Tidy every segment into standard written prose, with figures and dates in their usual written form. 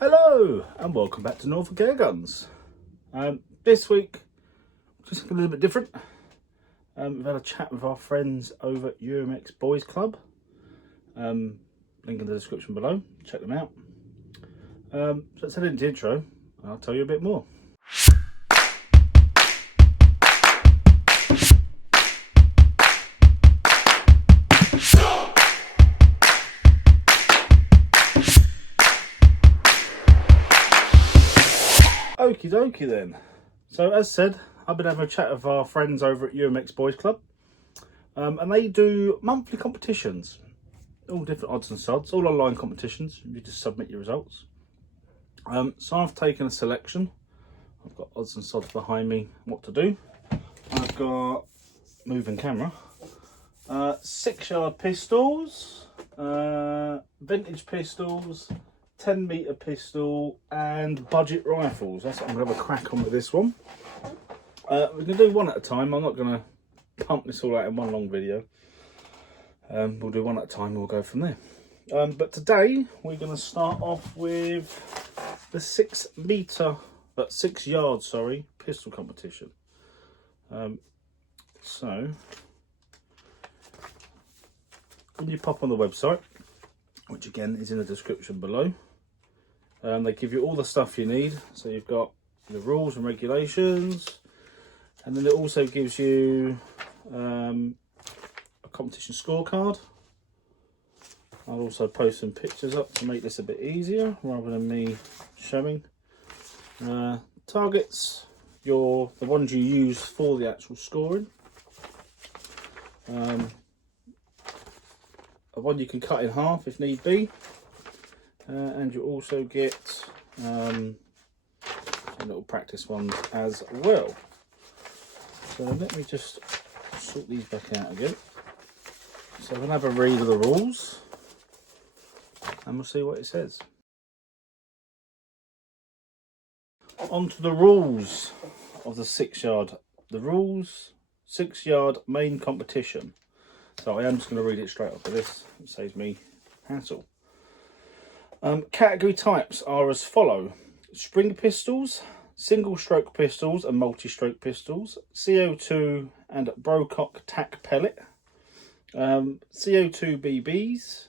Hello and welcome back to Norfolk Airguns. This week, just a little bit different. We've had a chat with our friends over at UMX Boys Club. Link in the description below, check them out. So let's head into the intro and I'll tell you a bit more. Okie dokie then. So as said, I've been having a chat with our friends over at UMX Boys Club. And they do monthly competitions. All different odds and sods, all online competitions. You just submit your results. So I've taken a selection. I've got odds and sods behind me, what to do. I've got moving camera. 6-yard pistols, vintage pistols, 10-meter pistol and budget rifles. That's what I'm going to have a crack on with this one. We're going to do one at a time. I'm not going to pump this all out in one long video. We'll do one at a time, we'll go from there. But today we're going to start off with the 6-yard pistol competition. So when you pop on the website, which again is in the description below, they give you all the stuff you need. So you've got the rules and regulations, and then it also gives you a competition scorecard. I'll also post some pictures up to make this a bit easier rather than me showing. Targets, the ones you use for the actual scoring. A one you can cut in half if need be. And you also get some little practice ones as well. So let me just sort these back out again. So we'll have a read of the rules and we'll see what it says. On to the rules of the 6-yard. The rules, 6-yard main competition. So I am just going to read it straight off of this. It saves me hassle. Category types are as follow: spring pistols, single stroke pistols and multi-stroke pistols, CO2 and Brocock tack pellet, CO2 BBs,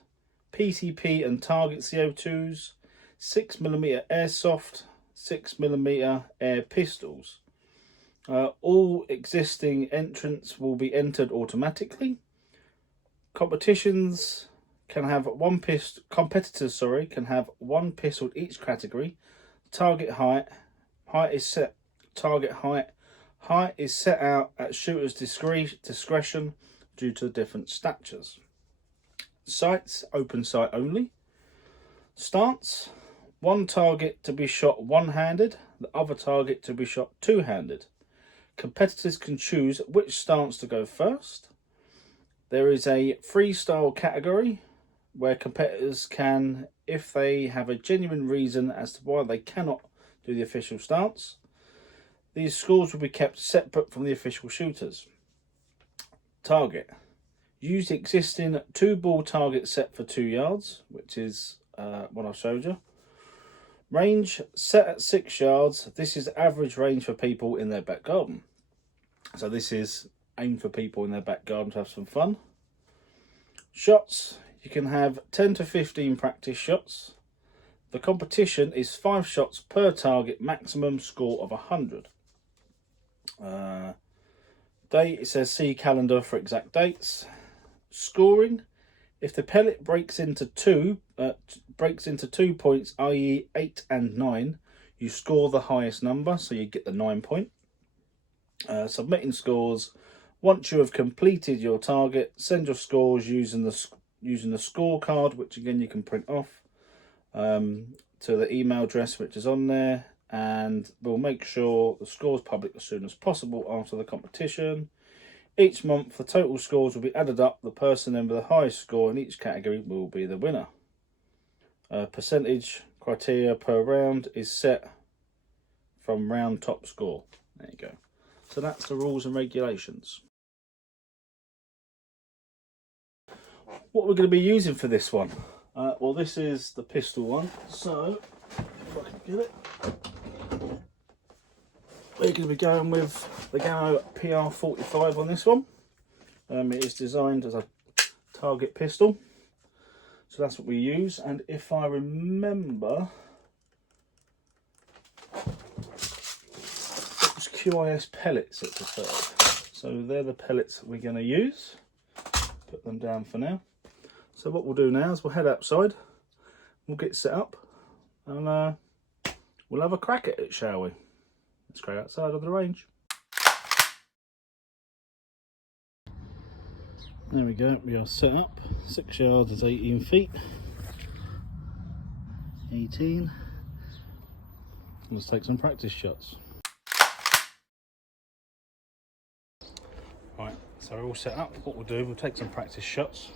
PCP and target CO2s, 6mm airsoft, 6mm air pistols. All existing entrants will be entered automatically. Competitors can have one pistol each category. Target height is set out at shooter's discretion due to different statures. Sights, open sight only. Stance, one target to be shot one-handed, the other target to be shot two-handed. Competitors can choose which stance to go first. There is a freestyle category where competitors can, if they have a genuine reason as to why they cannot do the official stance, these scores will be kept separate from the official shooters. Target. Use the existing 2-ball target set for 2 yards, which is what I showed you. Range set at 6 yards. This is average range for people in their back garden. So this is aimed for people in their back garden to have some fun. Shots. You can have 10 to 15 practice shots. The competition is 5 shots per target, maximum score of 100. Date, it says see calendar for exact dates. Scoring, if the pellet breaks into 2 points, i.e. 8 and 9, you score the highest number, so you get the 9 point. Submitting scores, once you have completed your target, send your scores using the scorecard, which again you can print off, to the email address which is on there, and we'll make sure the score is public as soon as possible after the competition. Each month the total scores will be added up. The person then with the highest score in each category will be the winner. Percentage criteria per round is set from round top score. There you go. So that's the rules and regulations. What we're going to be using for this one, well, this is the pistol one, so if I can get it. We're going to be going with the Gamma PR45 on this one. It is designed as a target pistol, so that's what we use. And if I remember, it was QIS pellets it preferred. So they're the pellets we're going to use. Put them down for now. So what we'll do now is we'll head outside, we'll get set up, and we'll have a crack at it, shall we? Let's go outside of the range. There we go, we are set up. 6 yards is 18 feet. 18. Let's take some practice shots. Right, so we're all set up. What we'll do, we'll take some practice shots,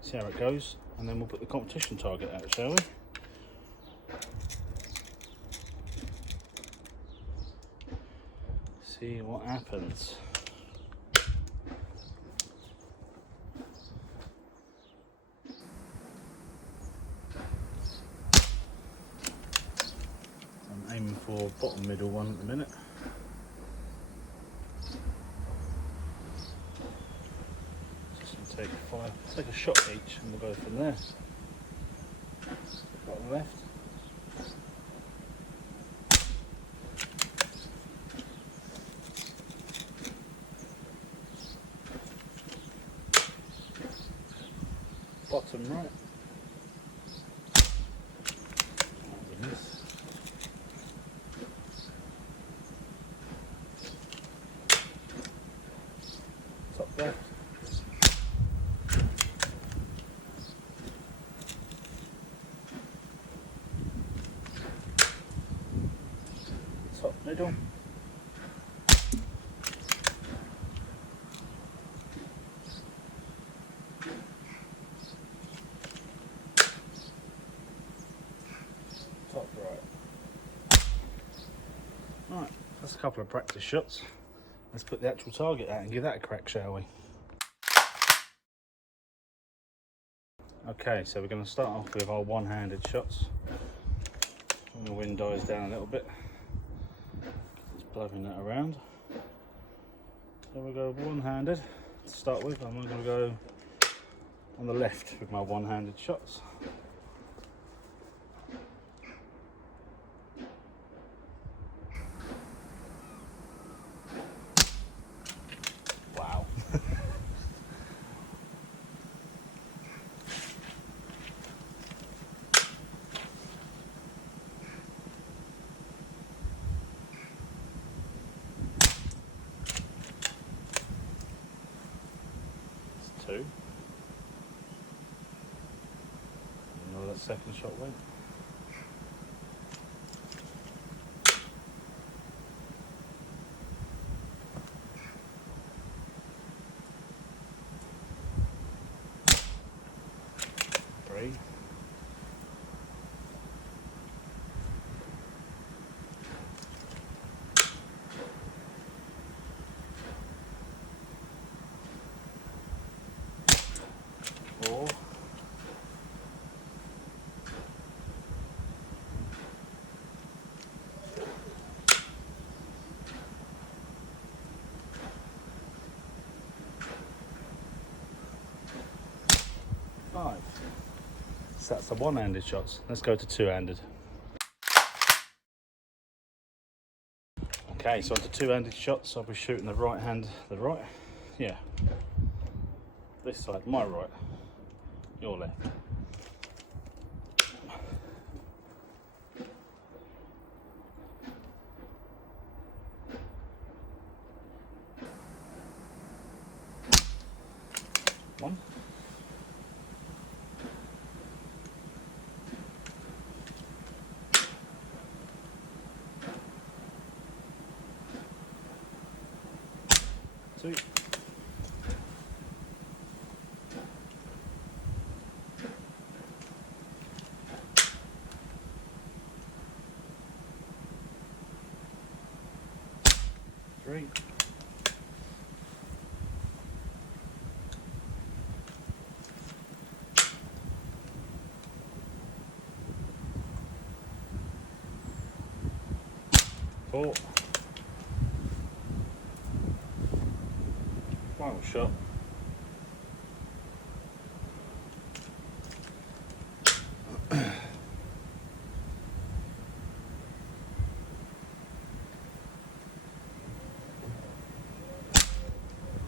see how it goes, and then we'll put the competition target out, shall we? See what happens. I'm aiming for bottom middle one at the minute. Just gonna take a shot each, and we'll go from there. Bottom left. Bottom right. Miss. Top left. Top middle. Top right. Right, that's a couple of practice shots. Let's put the actual target out and give that a crack, shall we? Okay, so we're going to start off with our one-handed shots. When the wind dies down a little bit, it's blowing that around. So we'll go one-handed to start with. I'm going to go on the left with my one-handed shots. Wow. That's 2. Another second shot went. 3. 4. 5. So that's the one-handed shots. Let's go to two-handed. Okay, so on to two-handed shots. I'll be shooting the right hand, the right. Yeah. This side, my right. Your left. One. 2. 3. 4. 4. Final shot.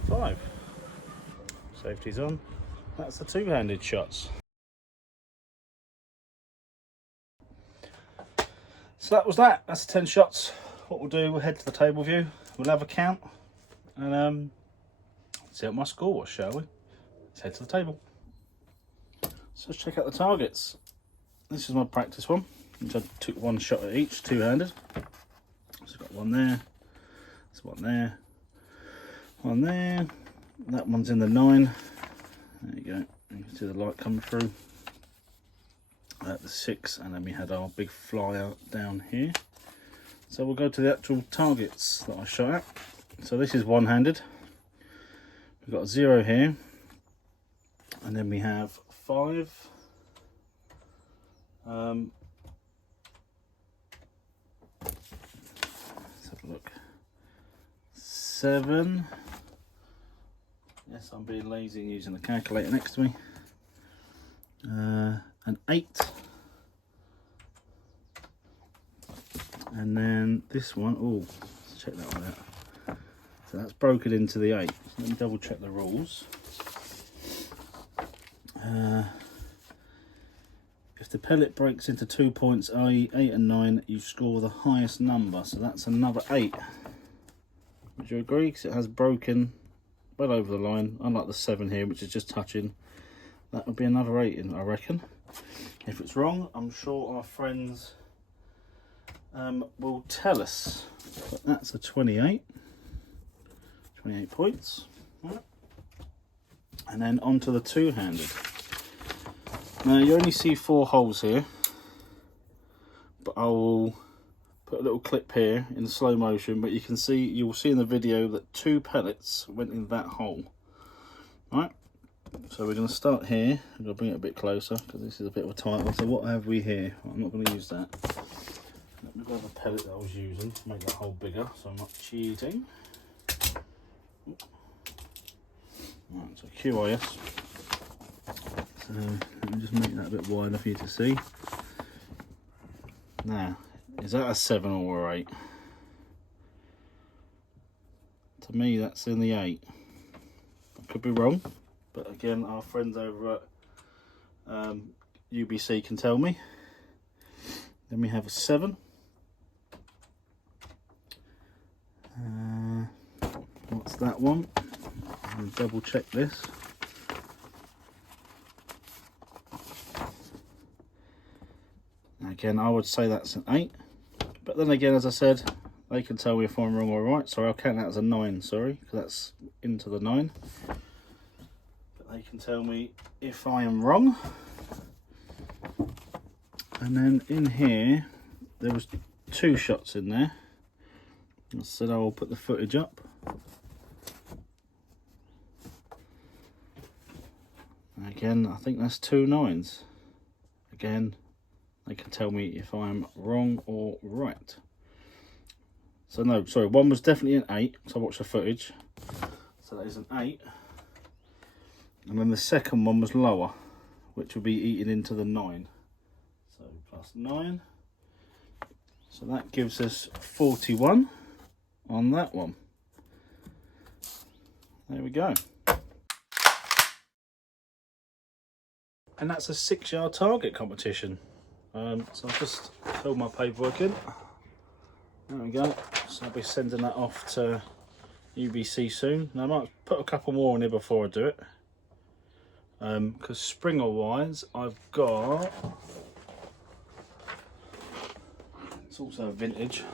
Five. Safety's on. That's the two-handed shots. So that was that. That's 10 shots. What we'll do, we'll head to the table view. We'll have a count and see what my score was, shall we? Let's head to the table. So let's check out the targets. This is my practice one, which I took one shot at each, two-handed. So I've got one there, there's one there, one there. That one's in the 9. There you go. You can see the light coming through. The 6, and then we had our big flyer down here. So we'll go to the actual targets that I shot at. So this is one-handed. We've got a 0 here, and then we have 5. Let's have a look. 7. Yes, I'm being lazy and using the calculator next to me. An 8. And then this one, oh, let's check that one out. So that's broken into the 8. So let me double check the rules. If the pellet breaks into 2 points, i.e. 8 and 9, you score the highest number. So that's another 8. Would you agree? Because it has broken well over the line, unlike the 7 here, which is just touching. That would be another 8, I reckon. If it's wrong, I'm sure our friends will tell us. But that's a 28. 28 points. Right. And then onto the two-handed. Now you only see 4 holes here, but I will put a little clip here in slow motion, but you'll see in the video that 2 pellets went in that hole. Right, so we're going to start here. I'm going to bring it a bit closer because this is a bit of a tight one. So what have we here? I'm not going to use that. Let me grab a pellet that I was using to make that hole bigger, so I'm not cheating. Right, so QIS. So let me just make that a bit wider for you to see. Now, is that a 7 or an 8? To me, that's in the 8. I could be wrong, but again, our friends over at UBC can tell me. Then we have a 7. What's that one? I'm going to double check this. Again, I would say that's an 8. But then again, as I said, they can tell me if I'm wrong or right. Sorry, I'll count that as a 9, sorry, because that's into the 9. But they can tell me if I am wrong. And then in here, there was 2 shots in there. I said I will put the footage up. Again, I think that's 2 9s. Again, they can tell me if I'm wrong or right. So no, sorry, one was definitely an 8, so I watched the footage. So that is an 8. And then the second one was lower, which will be eaten into the 9. So plus 9. So that gives us 41 on that one. There we go. And that's a 6-yard target competition. So I've just filled my paperwork in. There we go. So I'll be sending that off to UBC soon. Now I might put a couple more in here before I do it. Because springer wise, I've got, it's also a vintage.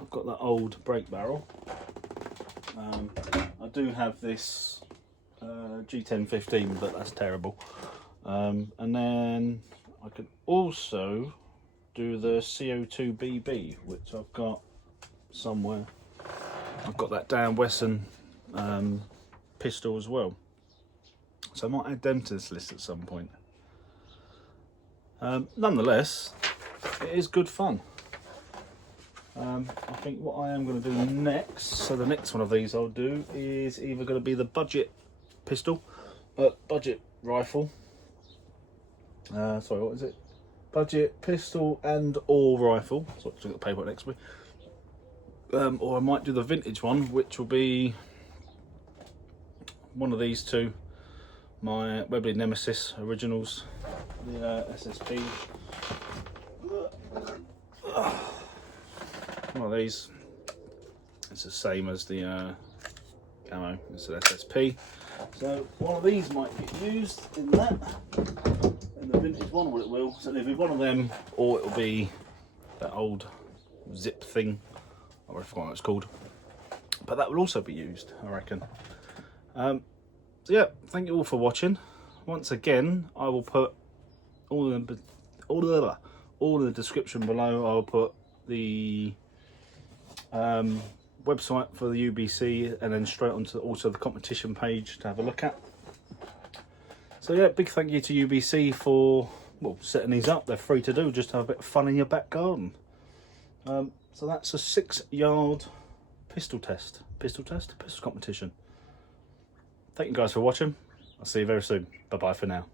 I've got that old brake barrel. I do have this G1015, but that's terrible. And then I could also do the CO2 BB, which I've got somewhere. I've got that Dan Wesson pistol as well. So I might add them to this list at some point. Nonetheless, it is good fun. I think what I am going to do next, so the next one of these I'll do is either going to be the budget pistol, budget rifle. Sorry, what is it? Budget pistol and or rifle. So I've got the paper next to me. Or I might do the vintage one, which will be one of these two. My Webley Nemesis originals, the SSP. One of these. It's the same as the camo. It's an SSP. So one of these might get used in that. In the vintage one, well, it will. So it'll be one of them, or it'll be that old zip thing. I forgot what it's called. But that will also be used, I reckon. So yeah, thank you all for watching. Once again, I will put all in the description below. I'll put the website for the UBC and then straight onto also the competition page to have a look at. So yeah, big thank you to UBC for setting these up. They're free to do, just to have a bit of fun in your back garden. So that's a 6-yard pistol competition. Thank you guys for watching. I'll see you very soon. Bye bye for now.